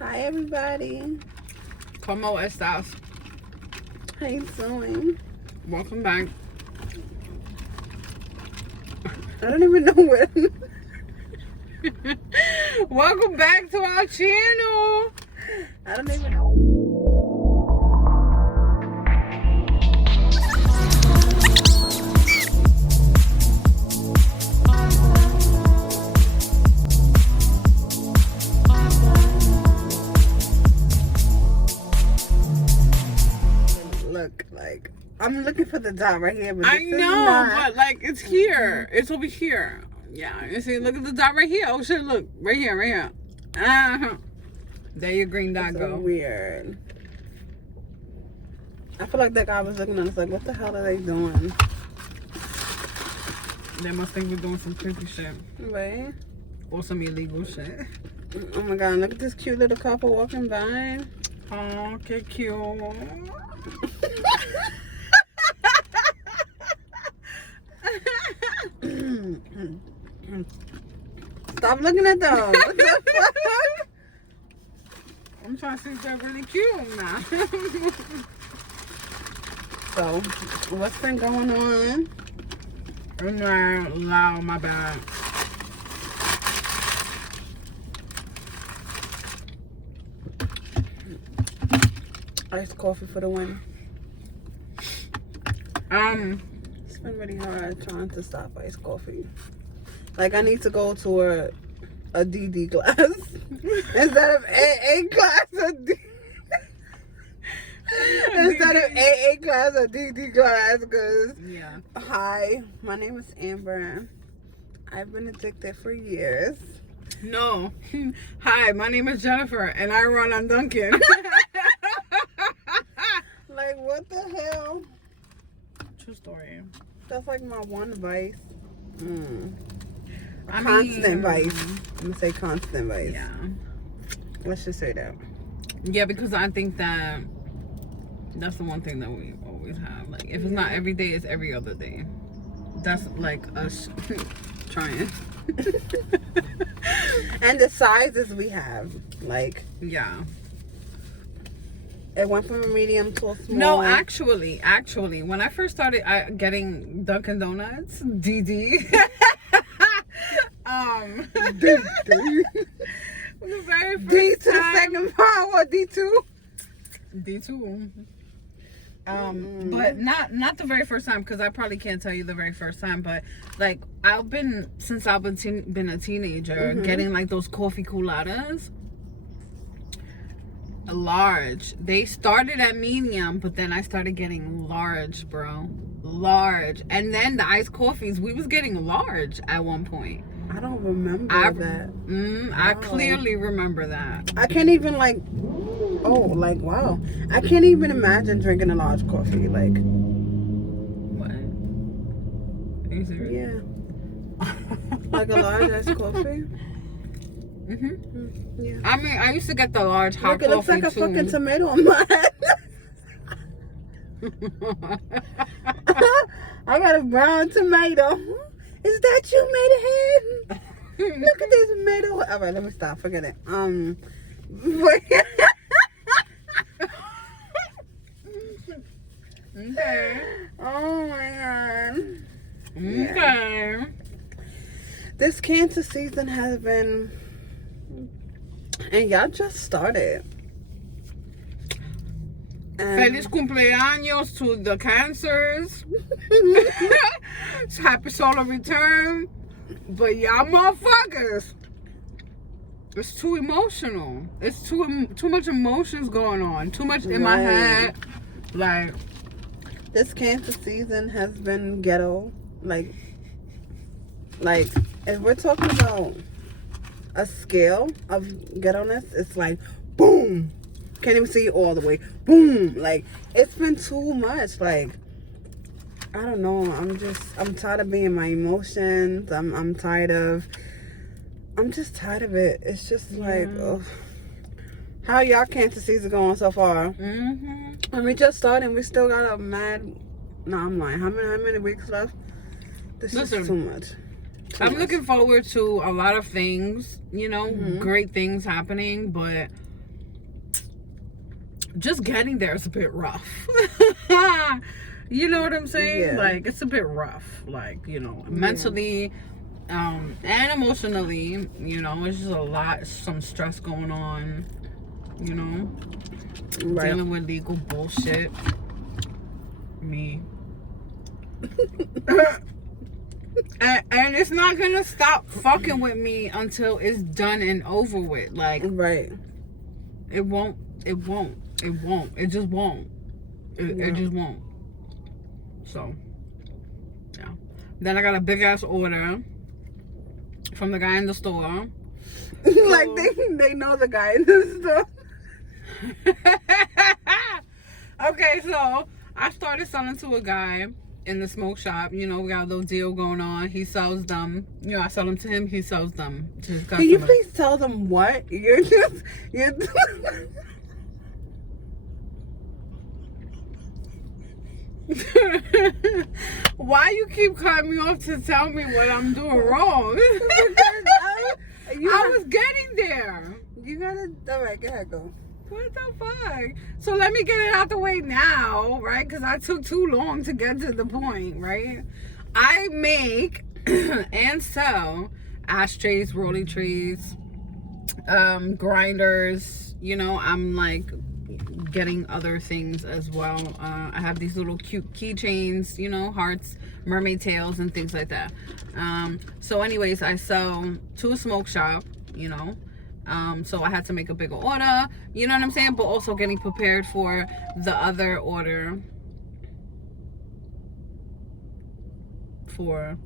Hi, everybody. ¿Cómo estás? How you doing? Welcome back. I don't even know where. Welcome back to our channel. I don't even know. Look, like, I'm looking for the dot right here, but I this is know, not. but like it's here. It's over here. Yeah, you see, look at the dot right here. Oh shit, look. Right here, right here. There your green dot So go. weird. I feel like that guy was looking at us like, what the hell are they doing? They must think we're doing some creepy shit. Right? Or some illegal shit. Oh my god, look at this cute little couple walking by. Oh, okay, cute. Stop looking at those. What the fuck? I'm trying to see if they're really cute now. So, what's been going on? I'm not loud, my bad. Iced coffee for the win. It's been really hard trying to stop iced coffee. Like, I need to go to a DD class instead of AA class. Instead of AA class or DD class, because Yeah. hi, my name is Amber. I've been addicted for years. No. Hi, my name is Jennifer, and I run on Dunkin'. Like, what the hell? True story. That's like my one vice. I Constant mean, vice. I'm gonna say constant vice. Yeah. Let's just say that. Yeah, because I think that that's the one thing that we always have. Like, if it's not every day, it's every other day. That's like us trying. And the sizes we have, like, Yeah. it went from a medium to a small. No, actually, when I first started getting Dunkin' Donuts, DD. The very first D to the time- second power, D2. D2. But not the very first time, because I probably can't tell you the very first time, but like since I've been a teenager, getting like those coffee coladas. Large. They started at medium, but then I started getting large, bro. Large. And then the iced coffees, we was getting large at one point. I don't remember that. I clearly remember that. I can't even like, wow. I can't even imagine drinking a large coffee. Like, What? Are you serious? yeah. Like a large iced coffee. Yeah. I mean, I used to get the large hot Look, it looks coffee like a too. fucking tomato on my head. I got a brown tomato. Is that you, made head? Look at this tomato. All right, let me stop. Forget it. Okay. Oh my god. Okay. This cancer season has been, and y'all just started. Feliz cumpleaños to the cancers. Happy solar return. But y'all motherfuckers, it's too emotional. It's too much emotions going on. Too much in my head. Like, this cancer season has been ghetto. Like if we're talking about a scale of ghetto-ness, it's like boom. Can't even see it all the way. Boom. Like, it's been too much. Like, I don't know. I'm tired of being my emotions. I'm tired of, I'm just tired of it. It's just like, ugh. How y'all cancer season going so far? And we just started and we still got a mad, no, I'm lying. How many weeks left? This is too much. I'm looking forward to a lot of things, you know, great things happening, but just getting there is a bit rough. You know what I'm saying? Yeah. Like, it's a bit rough. Like, you know, mentally and emotionally, you know, it's just a lot, some stress going on, you know, dealing with legal bullshit. Me. And it's not gonna stop fucking with me until it's done and over with. Like, it won't. It just won't. It just won't. So, yeah. Then I got a big ass order from the guy in the store. Like they know the guy in the store. Okay, so I started selling to a guy in the smoke shop. You know, we got a little deal going on. He sells them. You know, I sell them to him. He sells them to his customers. Can you please tell them what? You're Why you keep cutting me off to tell me what I'm doing wrong? I was getting there. You gotta. All right, go ahead, go. What the fuck? So let me get it out the way now, right? Because I took too long to get to the point, right? I make and sell ashtrays, rolling trays, grinders. You know, I'm like getting other things as well. I have these little cute keychains, you know, hearts, mermaid tails, and things like that. So anyways, I sell to a smoke shop, you know. So I had to make a bigger order, you know what I'm saying? But also getting prepared for the other order for,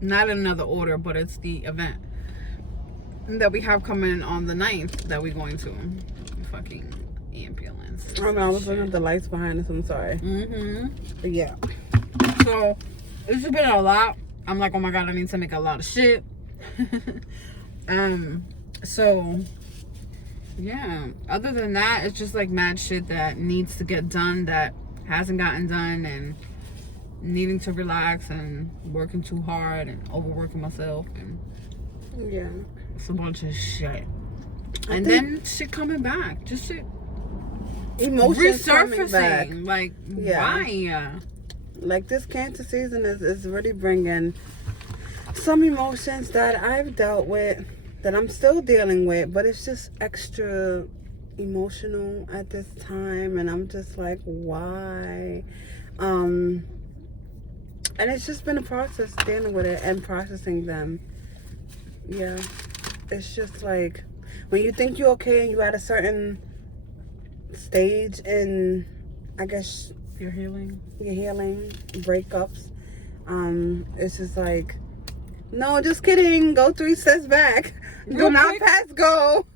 not another order, but it's the event that we have coming on the 9th that we're going to. Fucking ambulance. I know, I was looking at the lights behind us, I'm sorry. But yeah. So, it's just been a lot. I'm like, oh my God, I need to make a lot of shit. So, yeah. Other than that, it's just like mad shit that needs to get done that hasn't gotten done, and needing to relax and working too hard and overworking myself, and yeah, it's a bunch of shit. And then shit coming back, just shit emotions coming back. resurfacing. Like, why? Like, this cancer season is really bringing some emotions that I've dealt with, that I'm still dealing with, but it's just extra emotional at this time, and I'm just like, why? And it's just been a process dealing with it and processing them. Yeah, it's just like, when you think you're okay and you're at a certain stage in, I guess, Your healing, breakups, it's just like, no, just kidding, go 3 steps back, do not pass go.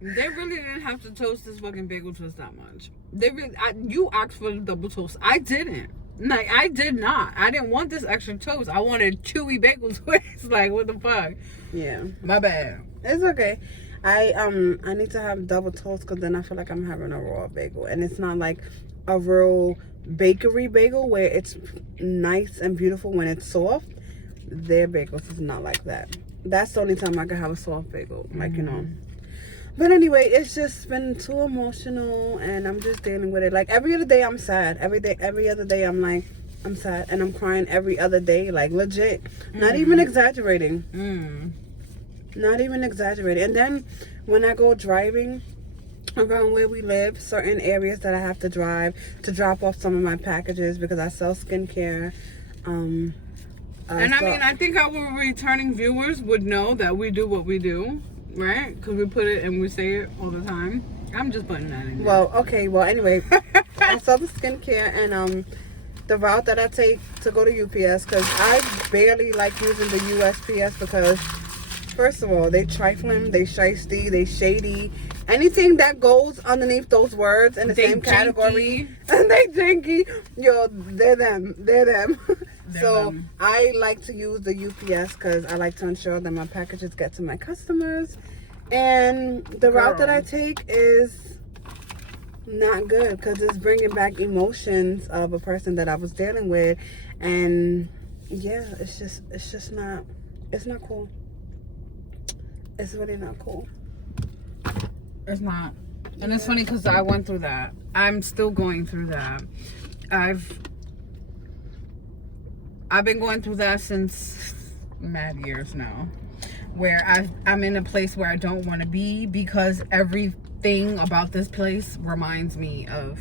They really didn't have to toast this fucking bagel toast that much. They really, you asked for the double toast. I didn't. Like, I did not. I didn't want this extra toast. I wanted chewy bagel toast. Like, what the fuck? Yeah, my bad. It's okay. I need to have double toast, because then I feel like I'm having a raw bagel, and it's not like a real bakery bagel where it's nice and beautiful when it's soft. Their bagels is not like that. That's the only time I can have a soft bagel, like, you know. But anyway, it's just been too emotional, and I'm just dealing with it. Like, every other day I'm sad. Every other day I'm like, I'm sad, and I'm crying every other day, like, legit. Not even exaggerating. Not even exaggerating. And then when I go driving around where we live, certain areas that I have to drive to drop off some of my packages, because I sell skincare. I think our returning viewers would know that we do what we do, right? Because we put it and we say it all the time. I'm just putting that in there. Well, okay. Well, anyway, I sell the skincare, and the route that I take to go to UPS, because I barely like using the USPS, because first of all, they trifling, they shiesty, they shady. Anything that goes underneath those words in the same category, and they jinky, yo, they're them. So I like to use the UPS, because I like to ensure that my packages get to my customers. And the route that I take is not good, because it's bringing back emotions of a person that I was dealing with. And yeah, it's just not, it's not cool. It's really not cool. It's not. And it's funny because I went through that. I'm still going through that. I've been going through that since mad years now, where I'm in a place where I don't want to be because everything about this place reminds me of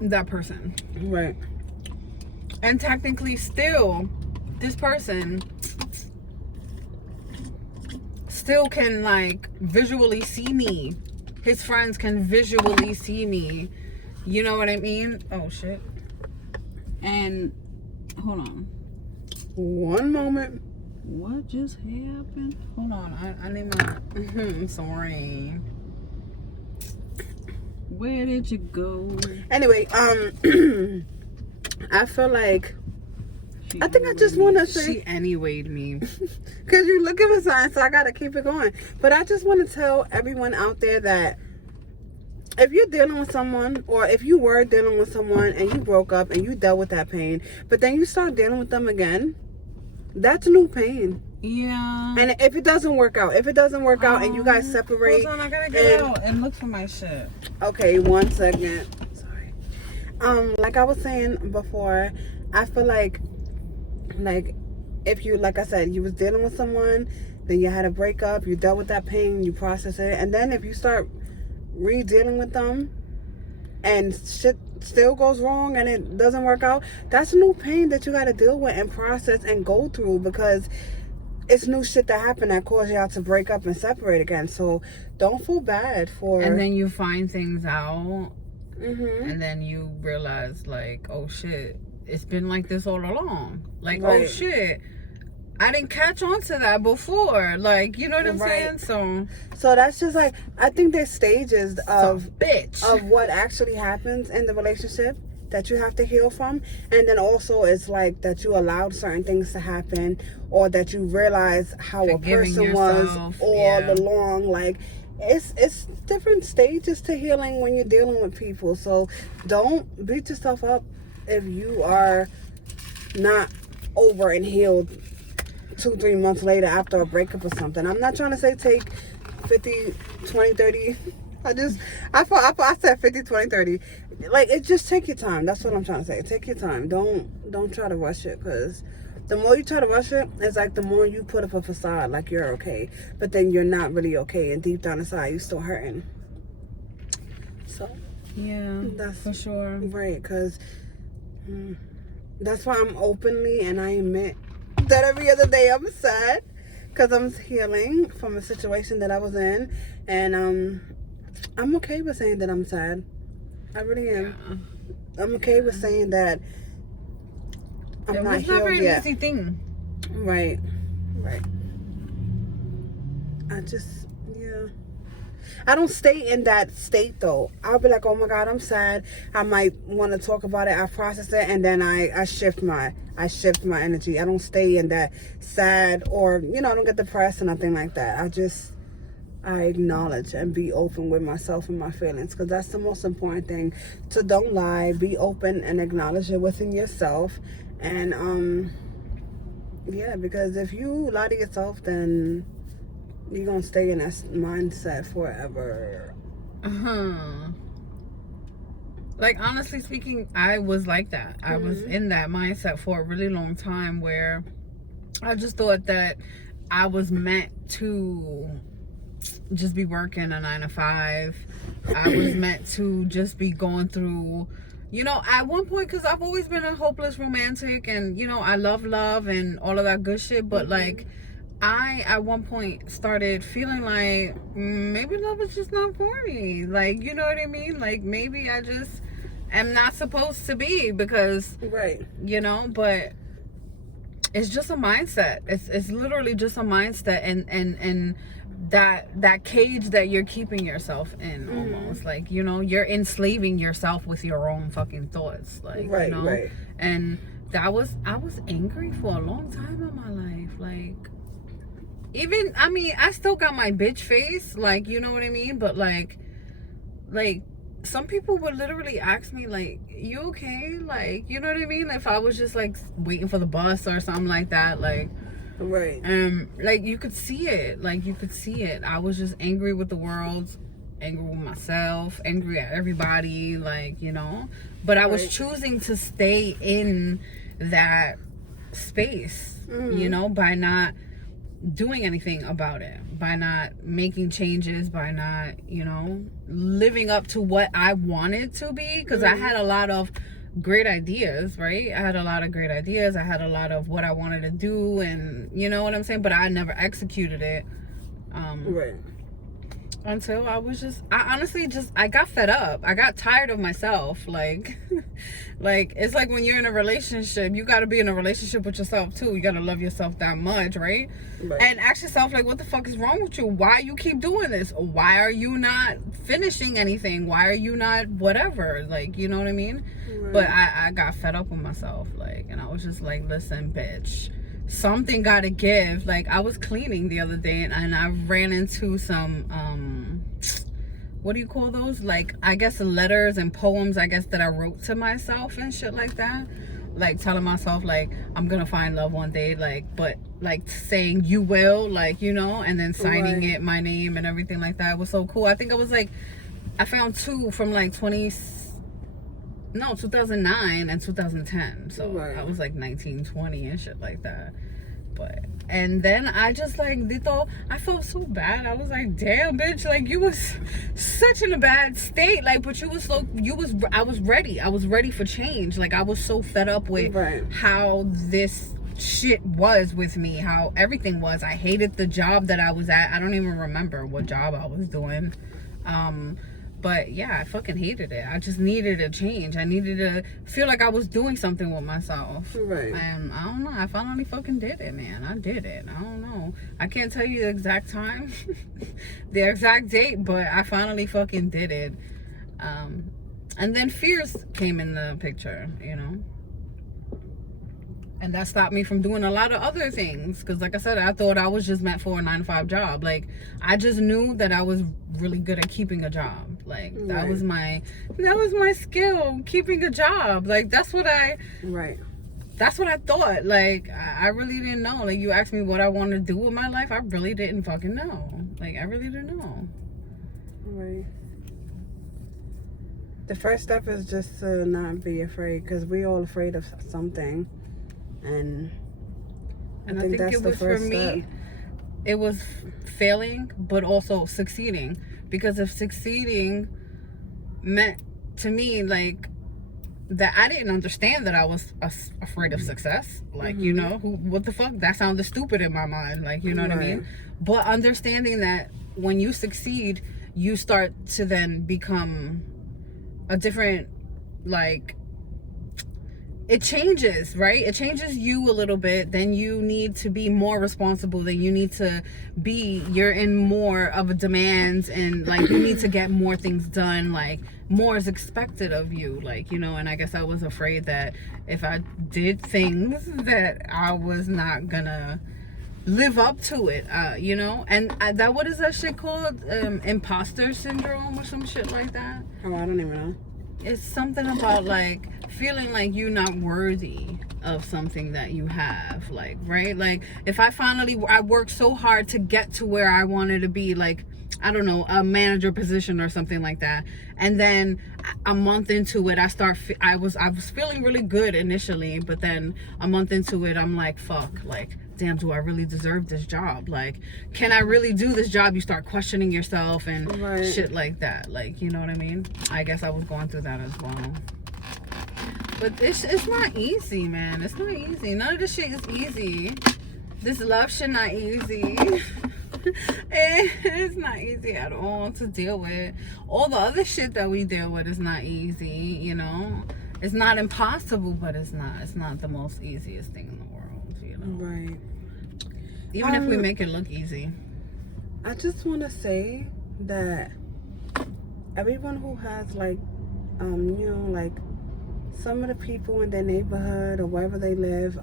that person. Right. And technically still, this person still can like visually see me. His friends can visually see me. You know what I mean? Oh shit. And hold on. One moment. What just happened? Hold on. I need my I'm sorry. Where did you go? Anyway, I feel like I think I just want to say she anywayed me. because you look at my sign, so I gotta keep it going. But I just want to tell everyone out there that if you're dealing with someone, or if you were dealing with someone and you broke up and you dealt with that pain, but then you start dealing with them again, that's new pain. Yeah. And if it doesn't work out, out and you guys separate, hold on, I gotta get out and look for my shit. Okay, 1 second. Sorry. Like I was saying before, I feel like if you, like I said, you was dealing with someone, then you had a breakup, you dealt with that pain, you process it, and then if you start re-dealing with them and shit still goes wrong and it doesn't work out, that's new pain that you got to deal with and process and go through, because it's new shit that happened that caused y'all to break up and separate again. So don't feel bad for. And then you find things out, mm-hmm. and then you realize like, oh shit, it's been like this all along. Like, right. Oh shit, I didn't catch on to that before. Like, you know what I'm right. saying? So that's just like, I think there's stages of of what actually happens in the relationship that you have to heal from, and then also it's like that you allowed certain things to happen, or that you realize how forgiving a person yourself, was all along. Like it's different stages to healing when you're dealing with people. So don't beat yourself up if you are not over and healed 2-3 months later after a breakup or something. I'm not trying to say take 50, 20, 30. I said 50, 20, 30. Like, it just take your time. That's what I'm trying to say. Take your time. Don't try to rush it, because the more you try to rush it, it's like the more you put up a facade like you're okay, but then you're not really okay, and deep down inside you're still hurting. So yeah, that's for sure. Right, because that's why I'm openly, and I admit that every other day I'm sad, because I'm healing from a situation that I was in, and I'm okay with saying that I'm sad. I really am. Yeah. I'm okay with saying that I'm not healed yet. It's not an easy thing. Right. I don't stay in that state though. I'll be like, oh my God, I'm sad. I might want to talk about it. I process it, and then I shift my energy. I don't stay in that sad, or I don't get depressed or nothing like that. I acknowledge and be open with myself and my feelings, because that's the most important thing. So don't lie, be open and acknowledge it within yourself. And yeah, because if you lie to yourself, then you're gonna stay in that mindset forever. Like, honestly speaking, I was like that. I was in that mindset for a really long time, where I just thought that I was meant to just be working a 9-to-5. I was meant to just be going through, at one point, because I've always been a hopeless romantic, and I love and all of that good shit, but like I at one point started feeling like maybe love is just not for me. Like, you know what I mean? Like, maybe I just am not supposed to be, because right, but it's just a mindset. It's literally just a mindset, and that cage that you're keeping yourself in, almost like you're enslaving yourself with your own fucking thoughts, like right. And I was angry for a long time in my life, like, even, I mean, I still got my bitch face, like, you know what I mean, but like some people would literally ask me, like, you okay? Like, you know what I mean? If I was just, like, waiting for the bus or something like that, like, right. like, you could see it. Like, you could see it. I was just angry with the world, angry with myself, angry at everybody, like, you know? But I was choosing to stay in that space, you know, by not doing anything about it, by not making changes, by not, you know, living up to what I wanted to be, because I had a lot of great ideas, right? I had a lot of great ideas. I had a lot of what I wanted to do, and you know what I'm saying, but I never executed it. Right. Until I honestly I got fed up. I got tired of myself. Like, like, it's like when you're in a relationship, you got to be in a relationship with yourself too. You got to love yourself that much, right? And ask yourself, like, what the fuck is wrong with you? Why you keep doing this? Why are you not finishing anything? Why are you not whatever? Like, you know what I mean? But I got fed up with myself, like, and I was just like, listen, bitch, something gotta give. Like, I was cleaning the other day, and I ran into some what do you call those, like, I guess letters and poems, I guess, that I wrote to myself and shit like that, like telling myself, like, I'm gonna find love one day, like, but like saying you will, like, you know, and then signing it, my name and everything like that. It was so cool. I think it was like, I found 2 from like 2009 and 2010, so I was like 19, 20 and shit like that. But, and then I just like, I felt so bad. I was like, damn, bitch, like, you was such in a bad state, like, but I was ready for change. Like, I was so fed up with how this shit was with me, how everything was. I hated the job that I was at. I don't even remember what job I was doing. But yeah, I fucking hated it. I just needed a change. I needed to feel like I was doing something with myself. And I don't know. I finally fucking did it, man. I did it. I don't know. I can't tell you the exact time, the exact date, but I finally fucking did it. And then fears came in the picture, you know. And that stopped me from doing a lot of other things. Because like I said, I thought I was just meant for a 9-to-5 job. Like, I just knew that I was really good at keeping a job. Like, that was my skill, keeping a job. Like, that's what I thought. Like, I really didn't know. Like, you asked me what I want to do with my life, I really didn't fucking know. Like, I really didn't know. The first step is just to not be afraid, because we're all afraid of something. And I think that's it was, the first step. Me, it was failing, but also succeeding. Because if succeeding meant to me, like, that I didn't understand that I was afraid of success. Like, you know, what the fuck? That sounded stupid in my mind. Like, you know what I mean? But understanding that when you succeed, you start to then become a different, like, it changes, right? It changes you a little bit. Then you need to be more responsible. Then you need to be, you're in more of a demand, and like, you need to get more things done. Like, more is expected of you, like, you know. And I guess I was afraid that if I did things that I was not gonna live up to it, you know. And that, what is that shit called? Imposter syndrome or some shit like that. Oh, I don't even know. It's something about, like, feeling like you're not worthy of something that you have, like, right? Like, if I worked so hard to get to where I wanted to be, like, I don't know, a manager position or something like that, and then a month into it, I was feeling really good initially, but then a month into it, I'm like, fuck, like, damn, do I really deserve this job? Like, can I really do this job? You start questioning yourself and shit like that. Like, you know what I mean? I guess I was going through that as well. But it's not easy, man. It's not easy. None of this shit is easy. This love shit not easy. It's not easy at all to deal with. All the other shit that we deal with is not easy, you know. It's not impossible, but it's not the most easiest thing in the world, you know. Even if we make it look easy. I just want to say that everyone who has, like, you know, like, some of the people in their neighborhood or wherever they live,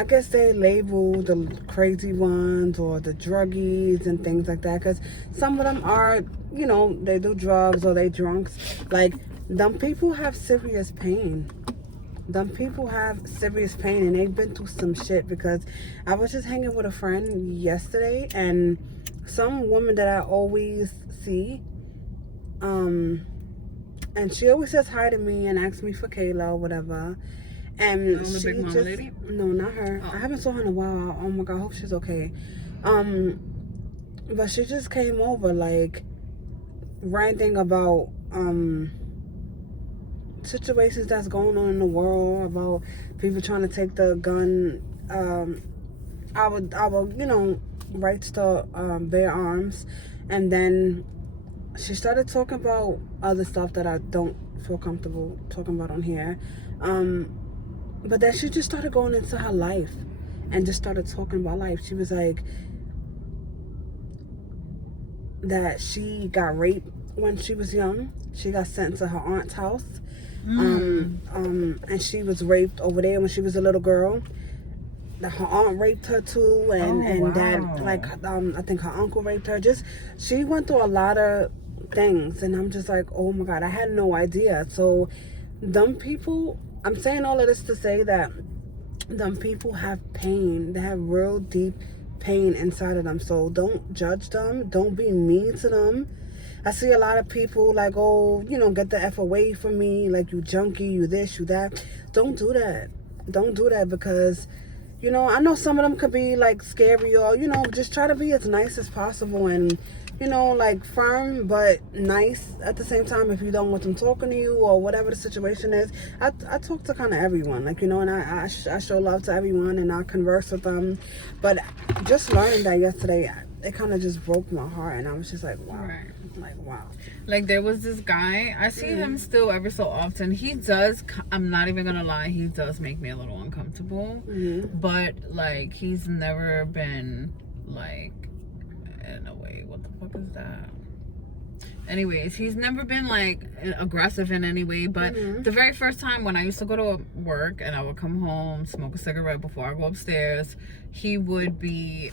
I guess they label the crazy ones or the druggies and things like that, because some of them are, you know, they do drugs or they drunks. Like, them people have serious pain. Them people have serious pain, and they've been through some shit. Because I was just hanging with a friend yesterday, and some woman that I always see, and she always says hi to me and asks me for Kayla or whatever. And the she big mama just lady? no, not her. Oh. I haven't saw her in a while. Oh my god, I hope she's okay. But she just came over like ranting about situations that's going on in the world, about people trying to take the gun, our you know, rights to bear arms. And then she started talking about other stuff that I don't feel comfortable talking about on here. But then she just started going into her life and just started talking about life. She was like that she got raped when she was young. She got sent to her aunt's house. And she was raped over there when she was a little girl. Her aunt raped her too, and that, like, I think her uncle raped her. Just, she went through a lot of things, and I'm just like, oh my god, I had no idea. So them people, I'm saying all of this to say that them people have pain. They have real deep pain inside of them. So don't judge them. Don't be mean to them. I see a lot of people like, oh, you know, get the F away from me, like, you junkie, you this, you that. Don't do that. Don't do that, because, you know, I know some of them could be like scary, or, you know, just try to be as nice as possible and, you know, like firm but nice at the same time. If you don't want them talking to you or whatever the situation is, I talk to kind of everyone, like, you know, and I show love to everyone, and I converse with them. But just learning that yesterday, it kind of just broke my heart, and I was just like, wow. Right. Like, wow. Like, there was this guy, I see him still every so often. He does, I'm not even gonna lie, he does make me a little uncomfortable. But, like, he's never been, like, in a way, what the fuck is that? Anyways, he's never been, like, aggressive in any way. But the very first time when I used to go to work and I would come home, smoke a cigarette before I go upstairs, he would be,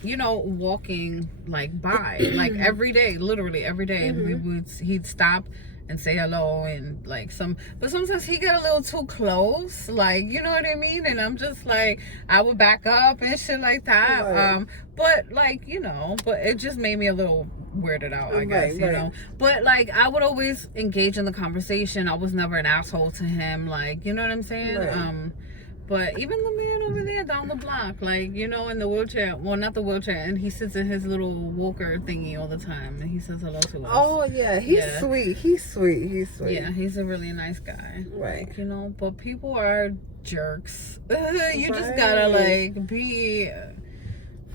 you know, walking like by, like every day, literally every day. And he'd stop and say hello, and like but sometimes he got a little too close, like, you know what I mean? And I'm just like, I would back up and shit like that. Right. But like, you know, but it just made me a little weirded out, I guess, you know. But like, I would always engage in the conversation. I was never an asshole to him, like, you know what I'm saying? But even the man over there down the block, like, you know, in the wheelchair, well, not the wheelchair, and he sits in his little walker thingy all the time, and he says hello to us. Oh, yeah, he's sweet. He's sweet. He's sweet. Yeah, he's a really nice guy. Right. Like, you know, but people are jerks. You just gotta, like, be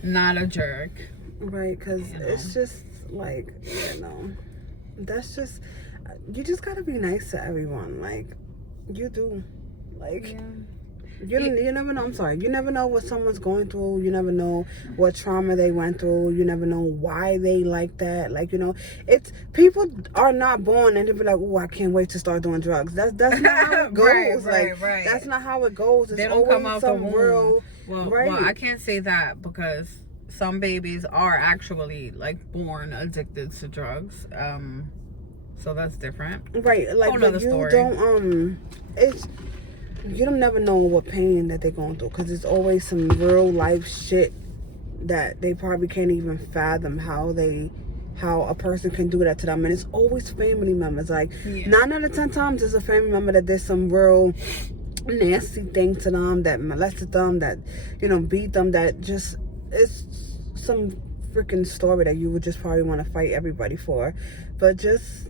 not a jerk. Right, because it's just, like, you know, that's just, you just gotta be nice to everyone. Like, you do. Like, you never know. I'm sorry. You never know what someone's going through. You never know what trauma they went through. You never know why they like that. Like, you know, it's, people are not born and they be like, oh, I can't wait to start doing drugs. That's not how it goes. right. That's not how it goes. It's they don't come out the womb. Real, well, I can't say that, because some babies are actually like born addicted to drugs. So that's different. Right. Like, but you story. Don't it's, you don't never know what pain that they're going through, because it's always some real life shit that they probably can't even fathom how a person can do that to them. And it's always family members. Like, 9 out of 10 times it's a family member that did some real nasty thing to them, that molested them, that, you know, beat them, that just, it's some freaking story that you would just probably want to fight everybody for. But just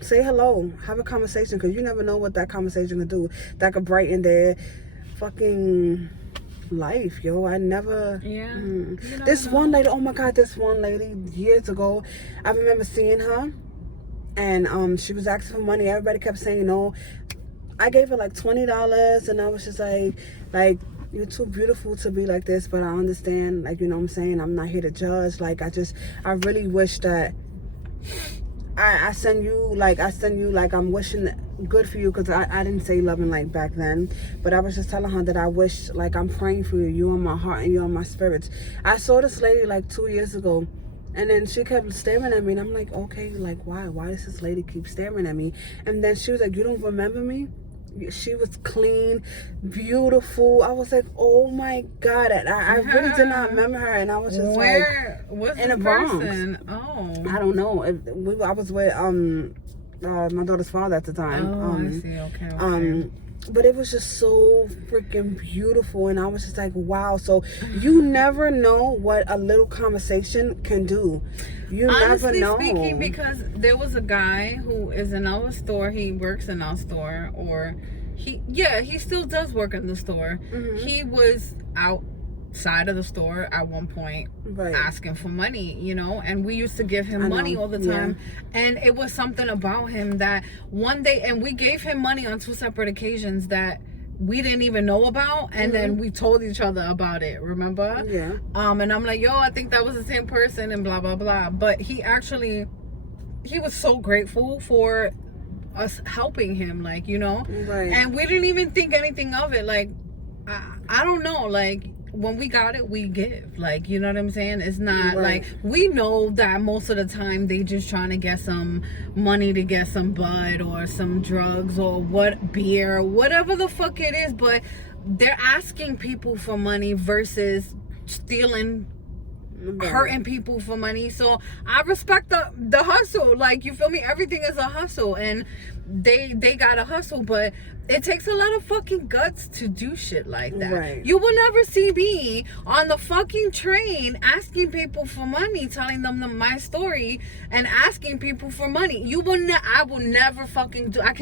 say hello, have a conversation, because you never know what that conversation could do. That could brighten their fucking life, yo. I never. This one lady, oh my god, this one lady years ago, I remember seeing her, and she was asking for money. Everybody kept saying no. I gave her like $20, and I was just like, you're too beautiful to be like this, but I understand, like, you know what I'm saying? I'm not here to judge. Like, I really wish that I send you, like, I'm wishing good for you, because I didn't say love and light back then, but I was just telling her that I wish, like, I'm praying for you. You're in my heart and you're in my spirits. I saw this lady like 2 years ago, and then she kept staring at me, and I'm like, okay, like, why does this lady keep staring at me? And then she was like, you don't remember me? She was clean, beautiful. I was like, oh my God. And I really did not remember her. And I was just where was in the Bronx. Oh, I don't know. I was with my daughter's father at the time. Oh, I see. Okay. But it was just so freaking beautiful, and I was just like, wow. So you never know what a little conversation can do. You Honestly never know. Speaking, because there was a guy who is in our store. He works in our store, or he still does work in the store. Mm-hmm. He was outside of the store at one point, Right. asking for money, and we used to give him money all the time. And it was something about him that one day, and we gave him money on 2 separate occasions that we didn't even know about, and then we told each other about it, remember? Yeah. And I'm like, yo, I think that was the same person, and blah blah blah. But he was so grateful for us helping him, like, Right. and we didn't even think anything of it. Like, I don't know, like, when we got it, we give, like, you know what I'm saying? It's not Right. like, we know that most of the time they just trying to get some money to get some bud or some drugs or beer, whatever the fuck it is, but they're asking people for money versus stealing, hurting people for money. So I respect the hustle, like, you feel me? Everything is a hustle, and they gotta hustle, but it takes a lot of fucking guts to do shit like that. Right. You will never see me on the fucking train asking people for money, telling them my story and asking people for money. I will never fucking do. I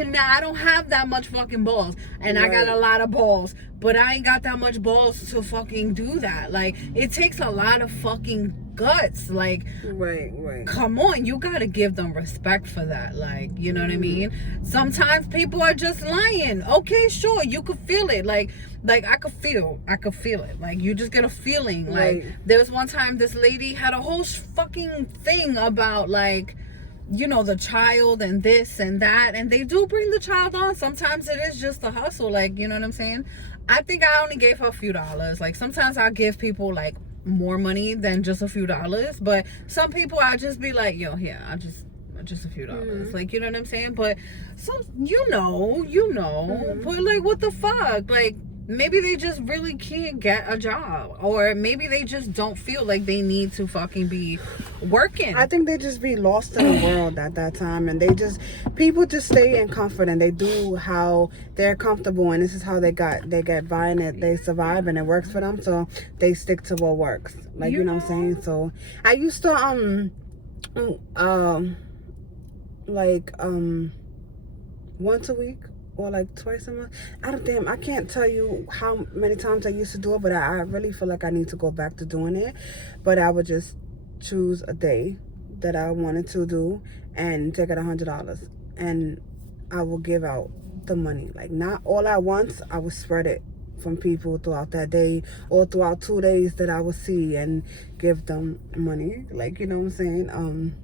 don't have that much fucking balls, and Right. I got a lot of balls, but I ain't got that much balls to fucking do that. Like, it takes a lot of fucking guts. Like, Right. come on, you gotta give them respect for that. Like, you know what I mean? Sometimes people are just lying. Okay, sure, you could feel it. Like I could feel it. Like, you just get a feeling. Like, Right. there was one time this lady had a whole fucking thing about, like, the child and this and that, and they do bring the child on. Sometimes it is just a hustle, like, you know what I'm saying? I think I only gave her a few dollars. Like, sometimes I give people, like, more money than just a few dollars, but some people I just be like, yo, here, I just a few dollars, like, you know what I'm saying? But some, but, like, what the fuck? Like, maybe they just really can't get a job, or maybe they just don't feel like they need to fucking be working. I think they just be lost in the world at that time, and people just stay in comfort, and they do how they're comfortable, and this is how they get by, and they survive, and it works for them, so they stick to what works. Like, you know what I'm saying? So I used to once a week or like twice a month. I can't tell you how many times I used to do it, but I really feel like I need to go back to doing it. But I would just choose a day that I wanted to do and take out $100, and I will give out the money. Like, not all at once. I would spread it from people throughout that day or throughout 2 days that I would see, and give them money. Like, you know what I'm saying?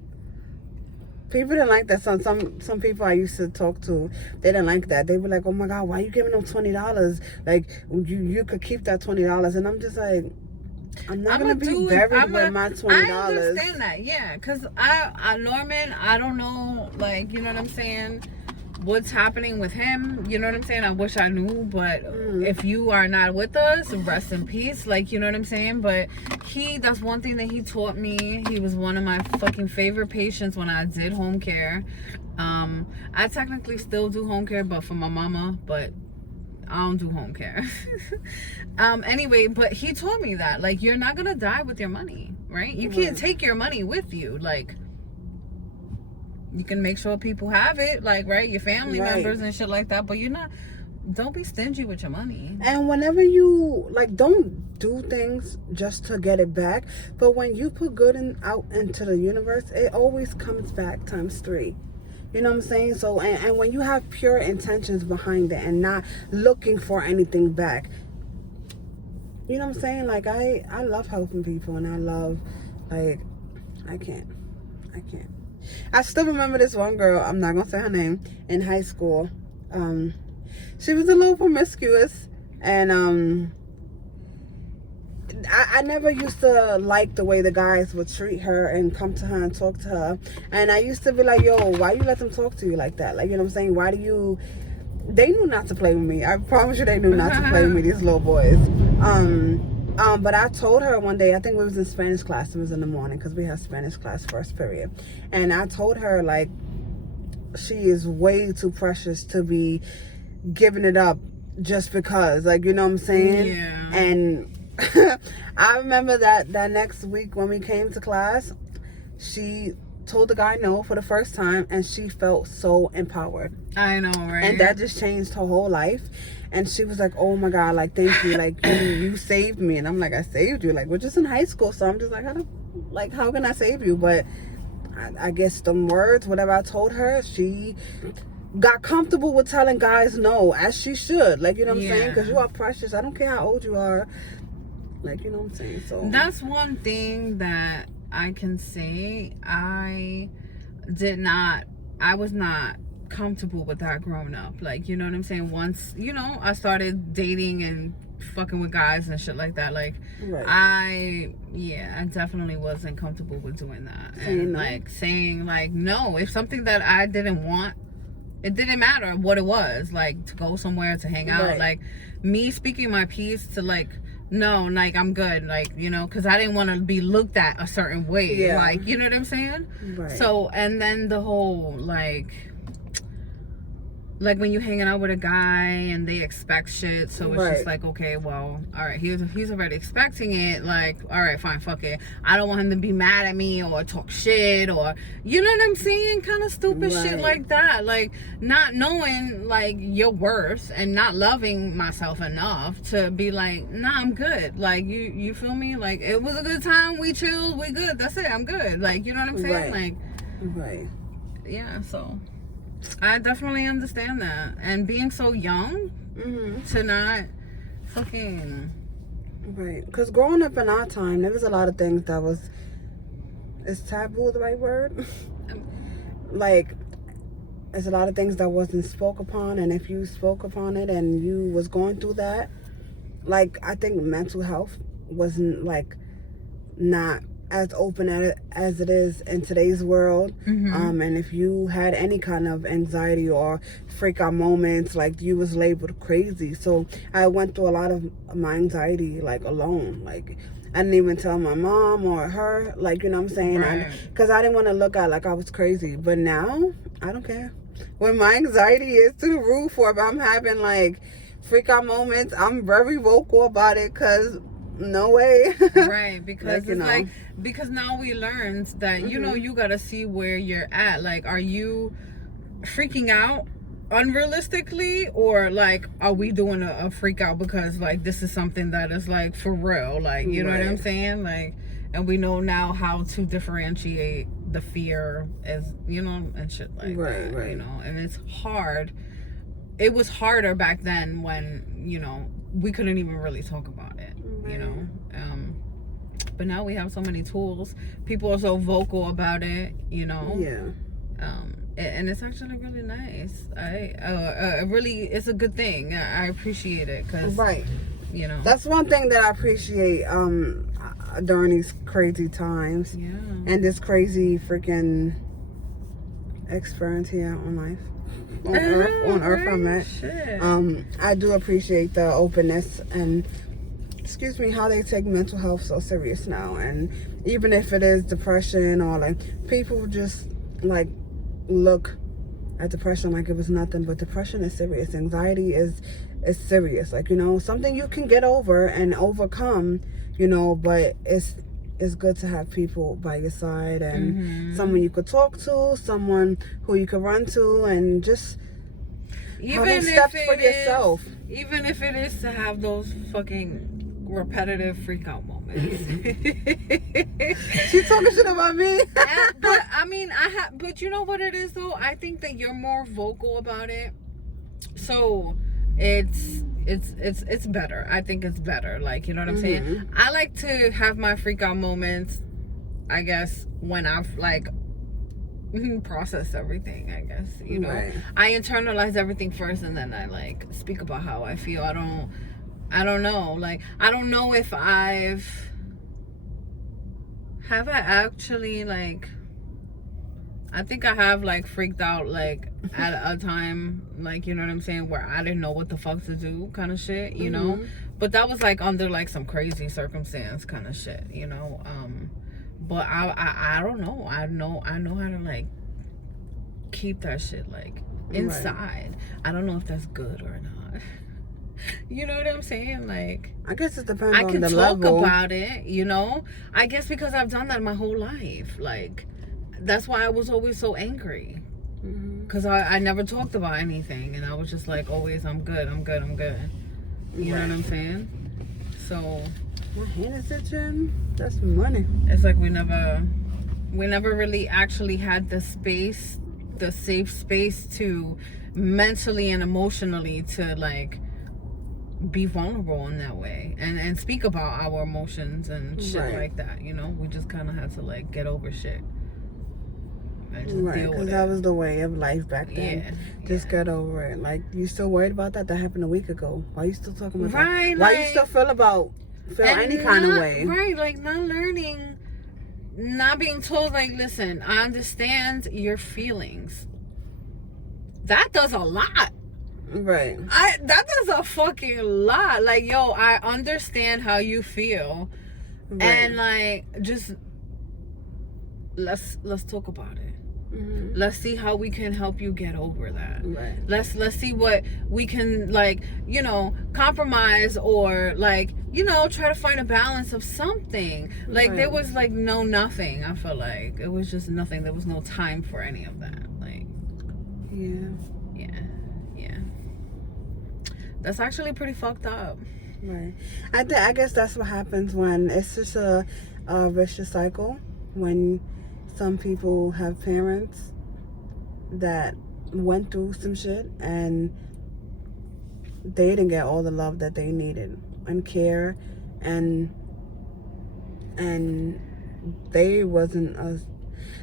People didn't like that. Some people I used to talk to, they didn't like that. They were like, oh my God, why are you giving them $20? Like, you could keep that $20. And I'm just like, I'm not going to be buried with my $20. I understand that, yeah. Because Norman, I don't know, like, you know what I'm saying, what's happening with him, you know what I'm saying? I wish I knew, but if you are not with us, rest in peace, like, you know what I'm saying? But that's one thing that he taught me. He was one of my fucking favorite patients when I did home care. I technically still do home care, but for my mama, but I don't do home care. Anyway, but he taught me that, like, you're not gonna die with your money, right? You can't take your money with you. Like, you can make sure people have it, like, right, your family members and shit like that, but don't be stingy with your money. And whenever you, like, don't do things just to get it back, but when you put good out into the universe, it always comes back times 3. You know what I'm saying? So, and when you have pure intentions behind it and not looking for anything back, you know what I'm saying? Like, I love helping people, and I love, like, I can't. I still remember this one girl, I'm not gonna say her name, in high school. She was a little promiscuous, and I never used to like the way the guys would treat her and come to her and talk to her. And I used to be like, yo, why you let them talk to you like that? Like, you know what I'm saying? Why do you... They knew not to play with me. I promise you they knew not to play with me, these little boys. But I told her one day, I think we was in Spanish class, it was in the morning, because we had Spanish class first period. And I told her, like, she is way too precious to be giving it up just because. Like, you know what I'm saying? Yeah. And... I remember that next week when we came to class, she told the guy no for the first time, and she felt so empowered. I know, right? And that just changed her whole life. And she was like, oh my God, like, thank you, like, you saved me. And I'm like, I saved you? Like, we're just in high school, so I'm just like, how can I save you? But I guess them words, whatever I told her, she got comfortable with telling guys no, as she should. Like, you know what I'm saying? Because you are precious. I don't care how old you are. Like, you know what I'm saying? So that's one thing that I can say. I was not comfortable with that growing up. Like, you know what I'm saying? Once, you know, I started dating and fucking with guys and shit like that. Like, right. I definitely wasn't comfortable with doing that. And like saying like no, if something that I didn't want, it didn't matter what it was, like to go somewhere, to hang out, right. Like me speaking my piece to like, no, like I'm good, like, you know, because I didn't want to be looked at a certain way, like, you know what I'm saying? Right. So, and then the whole like when you hanging out with a guy and they expect shit, so it's just like, okay, well, all right, he's already expecting it, like, all right, fine, fuck it. I don't want him to be mad at me or talk shit, or, you know what I'm saying, kind of stupid shit like that, like not knowing like your worth and not loving myself enough to be like, nah, I'm good, like, you feel me, like it was a good time, we chilled, we good, that's it, I'm good, like, you know what I'm saying, like, yeah, so I definitely understand that. And being so young to not fucking... Right. Because growing up in our time, there was a lot of things that was... Is taboo the right word? Like, there's a lot of things that wasn't spoke upon. And if you spoke upon it and you was going through that, like, I think mental health wasn't, like, not as open as it is in today's world. And if you had any kind of anxiety or freak out moments, like, you was labeled crazy. So I went through a lot of my anxiety like alone. Like, I didn't even tell my mom or her, like, you know what I'm saying, because I didn't want to look at like I was crazy. But now I don't care. When my anxiety is to the roof, or if I'm having like freak out moments, I'm very vocal about it, because no way. Right, because like, it's like, because now we learned that, you know, you gotta see where you're at. Like, are you freaking out unrealistically, or like, are we doing a freak out because like this is something that is like for real, like, you know what I'm saying, like, and we know now how to differentiate the fear as, you know, and shit like that, you know. And it's hard. It was harder back then when, you know, we couldn't even really talk about it, you know. But now we have so many tools. People are so vocal about it, you know. And it's actually really nice. It's a good thing. I appreciate it, because you know, that's one thing that I appreciate during these crazy times, and this crazy freaking experience here on life. On earth I'm at. I do appreciate the openness and, excuse me, how they take mental health so serious now. And even if it is depression, or like, people just like look at depression like it was nothing, but depression is serious. Anxiety is serious. Like, you know, something you can get over and overcome, you know, but it's good to have people by your side, and someone you could talk to, someone who you could run to, and just having steps for yourself. Even if it is to have those fucking repetitive freak out moments. She's talking shit about me. But I mean, but you know what it is though? I think that you're more vocal about it, so it's better. I think it's better. Like, you know what I'm saying? I like to have my freak out moments, I guess, when I've like process everything, I guess, you know. Right. I internalize everything first, and then I like speak about how I feel. I don't know, like, I don't know if I actually, like, I think I have like freaked out like at a time, like, you know what I'm saying, where I didn't know what the fuck to do, kind of shit, you know. But that was like under like some crazy circumstance, kind of shit, you know. But I don't know. I know how to like keep that shit like inside. I don't know if that's good or not. You know what I'm saying? Like, I guess it depends I on can the talk level. about it, you know. I guess because I've done that my whole life. Like, that's why I was always so angry. Because I never talked about anything. And I was just like, always, I'm good. You know what I'm saying? So, my hand is itching. That's money. it's like we never really actually had the space, the safe space to mentally and emotionally to like be vulnerable in that way and speak about our emotions and shit like that, you know. We just kind of had to like get over shit and just deal with it. Because that was the way of life back then. Just get over it. Like, you still worried about that? That happened a week ago. Why you still talking about that? Why you still feel any kind of way? Right, like not learning, not being told like, listen, I understand your feelings. That does a lot. Right. That does a fucking lot. Like, yo, I understand how you feel. Right. And like, just let's talk about it. Let's see how we can help you get over that. Right. Let's see what we can, like, you know, compromise or like, you know, try to find a balance of something. Like, there was like nothing. I feel like it was just nothing. There was no time for any of that. Like, yeah. That's actually pretty fucked up. Right. I guess that's what happens when it's just a vicious cycle. When some people have parents that went through some shit and they didn't get all the love that they needed and care, and they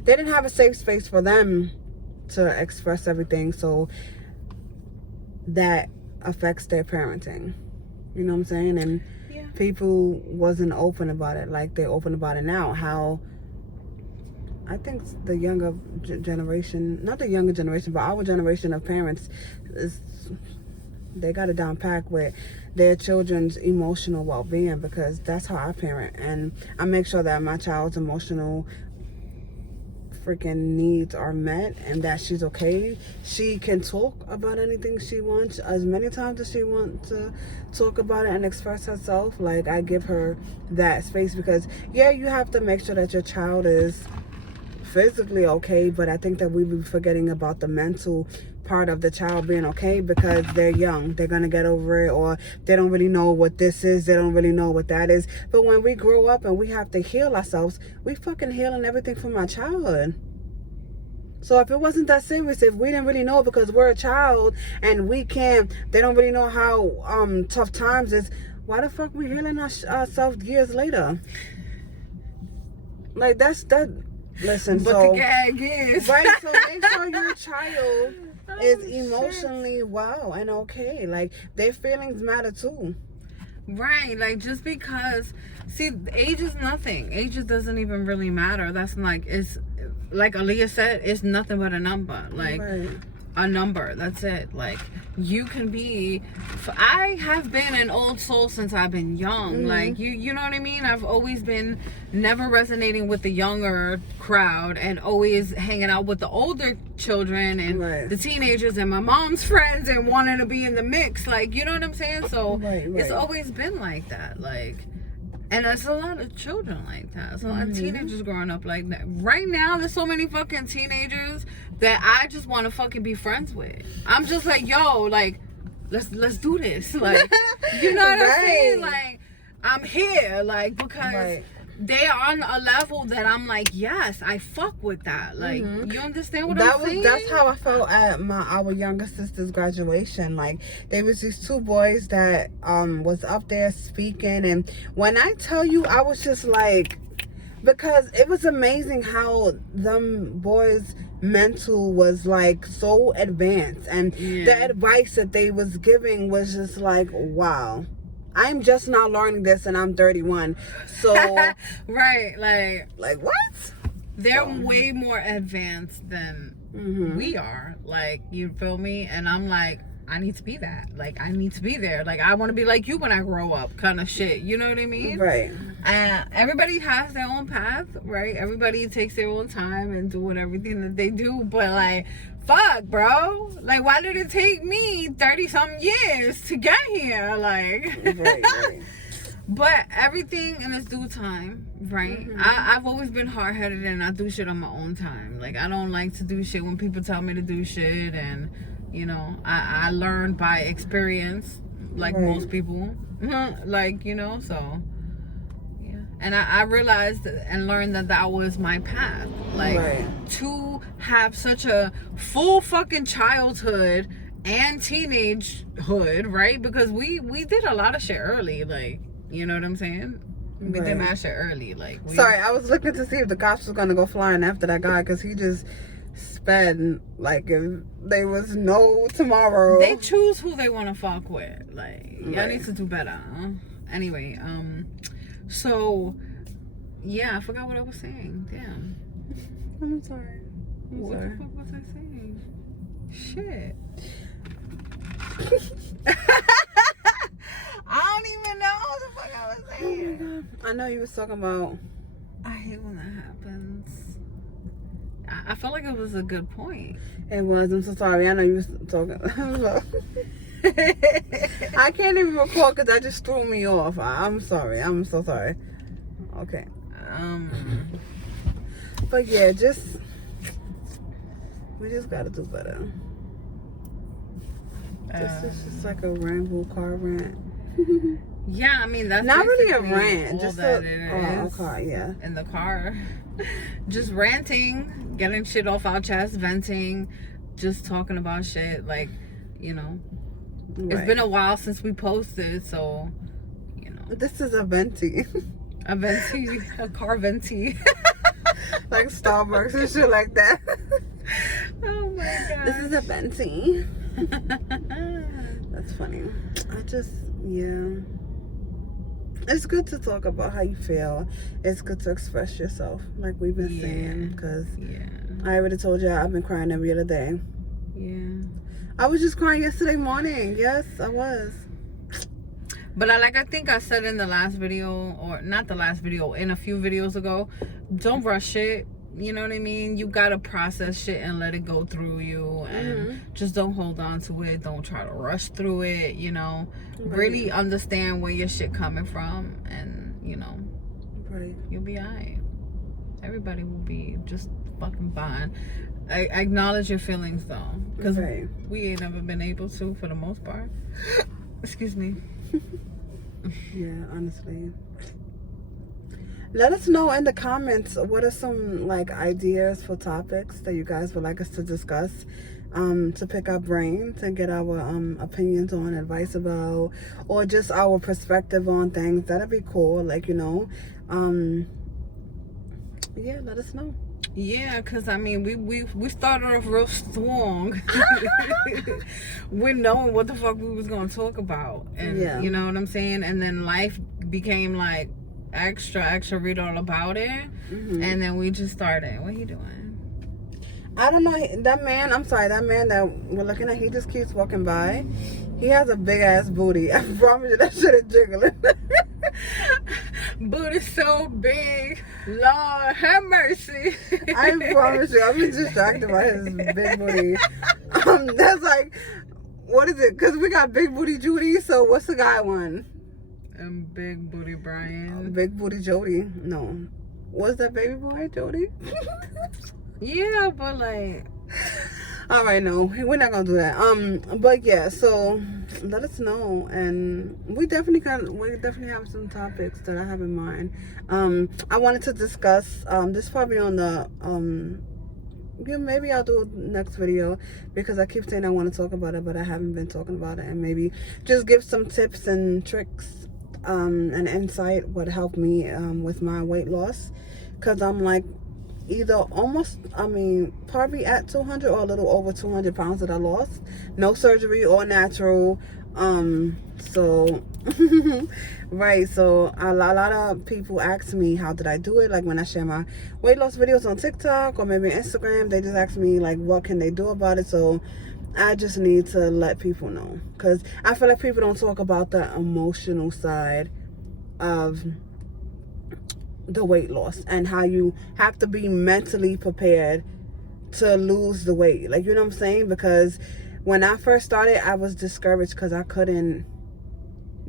didn't have a safe space for them to express everything, so that affects their parenting. You know what I'm saying? And people wasn't open about it like they're open about it now. How I think the younger generation, not the younger generation, but our generation of parents, they got it down packed with their children's emotional well-being, because that's how I parent. And I make sure that my child's emotional freaking needs are met and that she's okay. She can talk about anything she wants as many times as she wants to talk about it and express herself. Like, I give her that space, because you have to make sure that your child is physically okay, but I think that we be forgetting about the mental part of the child being okay, because they're young, they're gonna get over it, or they don't really know what this is, they don't really know what that is. But when we grow up and we have to heal ourselves, we fucking healing everything from our childhood. So if it wasn't that serious, if we didn't really know because we're a child and they don't really know how tough times is, why the fuck we healing ourselves years later? Like, listen, but so the gag is right, so make sure your child is emotionally well and okay. Like, their feelings matter too. Right, like, just because, see, age is nothing. Age doesn't even really matter. That's like, it's like Aaliyah said, it's nothing but a number. Like, a number, that's it. Like, you can be, I have been an old soul since I've been young. Like, you know what I mean? I've always been never resonating with the younger crowd and always hanging out with the older children and the teenagers and my mom's friends and wanting to be in the mix. Like, you know what I'm saying? So it's always been like that. Like, and there's a lot of children like that. There's a lot of teenagers growing up like that. Right now, there's so many fucking teenagers that I just want to fucking be friends with. I'm just like, yo, like, let's do this. Like, you know what I'm saying? Like, I'm here, like, because they are on a level that I'm like, yes, I fuck with that. Like, you understand what I'm saying? That's how I felt at our younger sister's graduation. Like, there was these two boys that was up there speaking, and when I tell you, I was just like, because it was amazing how them boys mental was like so advanced, and the advice that they was giving was just like, wow. I'm just now learning this, and I'm 31. So right, like what? They're way more advanced than we are. Like, you feel me? And I'm like, I need to be that. Like, I need to be there. Like, I want to be like you when I grow up, kind of shit. You know what I mean? Right. Everybody has their own path, right? Everybody takes their own time and doing everything that they do. But, like, fuck, bro. Like, why did it take me 30-something years to get here? Like, right. But everything in its due time, right? I've always been hard-headed, and I do shit on my own time. Like, I don't like to do shit when people tell me to do shit, and, you know, I learned by experience, like most people. Like, you know, so, yeah. And I realized and learned that was my path. Like, to have such a full fucking childhood and teenagehood, right? Because we did a lot of shit early, like, you know what I'm saying? We did mad shit early. Like, sorry, I was looking to see if the cops was gonna go flying after that guy, because he just sped like if there was no tomorrow. They choose who they want to fuck with. Like, y'all need to do better. Anyway, so yeah, I forgot what I was saying. Damn. I'm sorry. What the fuck was I saying? Shit. I don't even know what the fuck I was saying. Oh my God. I know you was talking about. I hate when that happens. I felt like it was a good point. It was. I'm so sorry. I know you was talking. I can't even recall because that just threw me off. I'm sorry. I'm so sorry. Okay. But yeah, we just gotta do better. This is just like a ramble car rant. Yeah, I mean, that's not really a rant, just that a car, yeah. In the car, just ranting, getting shit off our chest, venting, just talking about shit. Like, you know, it's been a while since we posted, so, you know. This is a venti. A venti, a car venti. Like Starbucks and shit like that. Oh my God. This is a venti. That's funny. Yeah. It's good to talk about how you feel. It's good to express yourself, like we've been saying, because I already told you I've been crying every other day. Yeah. I was just crying yesterday morning. Yes, I was. But I think I said in the last video, or not the last video, in a few videos ago, don't rush it. You know what I mean? You gotta process shit and let it go through you, and just don't hold on to it. Don't try to rush through it, you know. Really understand where your shit coming from, and, you know, you'll be alright. Everybody will be just fucking fine. Acknowledge your feelings though, because we ain't never been able to, for the most part. Excuse me. Yeah, honestly. Let us know in the comments what are some like ideas for topics that you guys would like us to discuss, to pick our brains and get our opinions on, advice about, or just our perspective on things. That'd be cool. Like, you know, yeah, let us know. Yeah, because I mean, we started off real strong with knowing what the fuck we was going to talk about, and you know what I'm saying, and then life became like extra read all about it, and then we just started. What are you doing? I don't know. That man that we're looking at, he just keeps walking by. He has a big ass booty. I promise you that shit is jiggling. Booty so big, Lord have mercy. I promise you, I've been distracted by his big booty. That's like, what is it? Because we got Big Booty Judy, so what's the guy one? And Big Booty Brian. Big Booty Jody. No. Was that baby boy Jody? Yeah, but like... Alright, no. We're not going to do that. But yeah, so let us know. And we definitely have some topics that I have in mind. I wanted to discuss, this probably on the... yeah, maybe I'll do next video, because I keep saying I want to talk about it, but I haven't been talking about it, and maybe just give some tips and tricks and insight what helped me with my weight loss, because I'm like either probably at 200 or a little over 200 pounds that I lost. No surgery or natural. So right, so a lot of people ask me how did I do it, like when I share my weight loss videos on TikTok or maybe Instagram. They just ask me like what can they do about it. So I just need to let people know, because I feel like people don't talk about the emotional side of the weight loss and how you have to be mentally prepared to lose the weight. Like, you know what I'm saying? Because when I first started, I was discouraged because I couldn't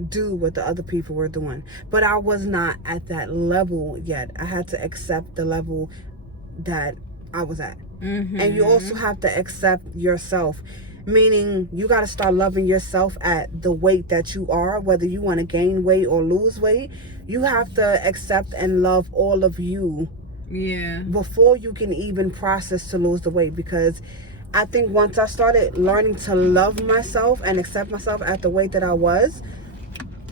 do what the other people were doing. But I was not at that level yet. I had to accept the level that I was at. Mm-hmm. And you also have to accept yourself, meaning you got to start loving yourself at the weight that you are, whether you want to gain weight or lose weight. You have to accept and love all of you, yeah, before you can even process to lose the weight. Because I think once I started learning to love myself and accept myself at the weight that I was,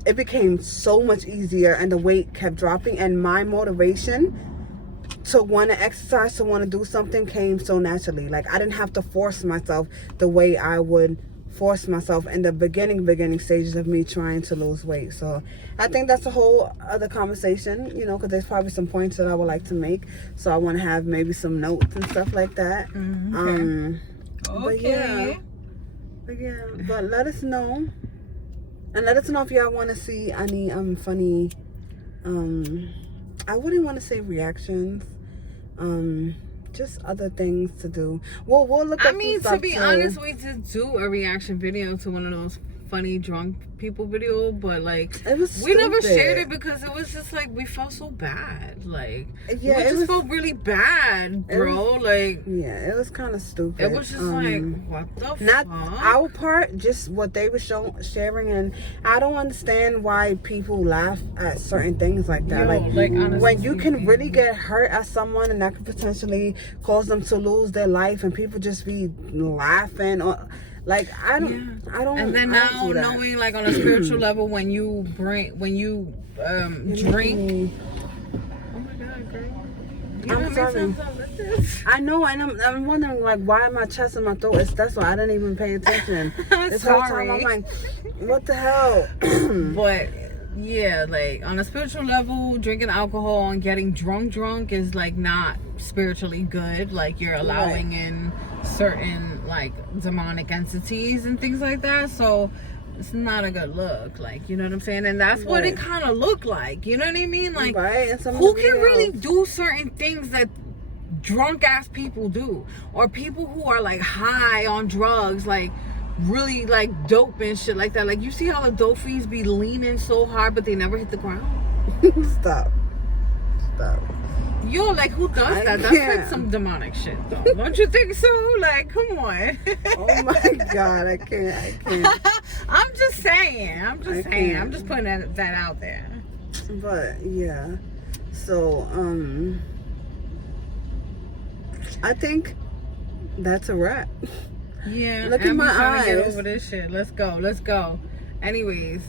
it became so much easier, and the weight kept dropping, and my motivation to want to exercise, to want to do something came so naturally. Like, I didn't have to force myself the way I would force myself in the beginning stages of me trying to lose weight. So I think that's a whole other conversation, you know, because there's probably some points that I would like to make. So I want to have maybe some notes and stuff like that. Okay. But let us know. And let us know if y'all want to see any funny, I wouldn't want to say reactions, just other things to do. We'll look up some stuff to be honest, we just do a reaction video to one of those funny drunk people video, but like it was we never stupid. shared it because it was just like we felt so bad. Like Yeah, we just felt really bad, bro. It was kind of stupid. It was just like, what the not fuck? our part, just what they were sharing. And I don't understand why people laugh at certain things like that. Like honestly, when you can really get hurt at someone and that could potentially cause them to lose their life, and people just be laughing or like I don't. And then now knowing, like, on a spiritual level, when you drink. Oh my God, girl! I'm sorry. I know, and I'm wondering like why my chest and my throat is. That's why I didn't even pay attention. This whole time I'm like, what the hell? But yeah, like on a spiritual level, drinking alcohol and getting drunk is like not spiritually good. Like you're allowing in certain like demonic entities and things like that. So it's not a good look. Like, you know what I'm saying? And that's what it kind of looked like. You know what I mean? Like, who can really do certain things that drunk ass people do, or people who are like high on drugs, like really like dope and shit like that? Like, you see how the dope fiends be leaning so hard but they never hit the ground? Stop. Yo, like, who does that? That's like some demonic shit, though. Don't you think so? Like, come on. Oh my God, I can't. I'm just saying. I'm just putting that out there. But yeah, so I think that's a wrap. Yeah, look at my eyes. Get over this shit. Let's go. Anyways,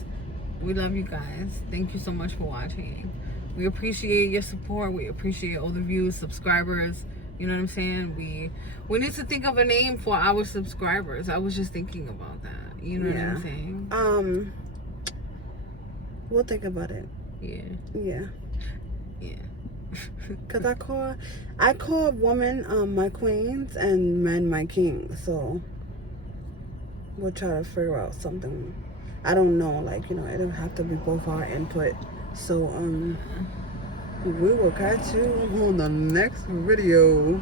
we love you guys. Thank you so much for watching. We appreciate your support. We appreciate all the views, subscribers. You know what I'm saying? We need to think of a name for our subscribers. I was just thinking about that. You know what I'm saying? We'll think about it. Yeah. Cause I call women my queens and men my kings. So we'll try to figure out something. I don't know, like, you know, it'll have to be both our input. So we will catch you on the next video.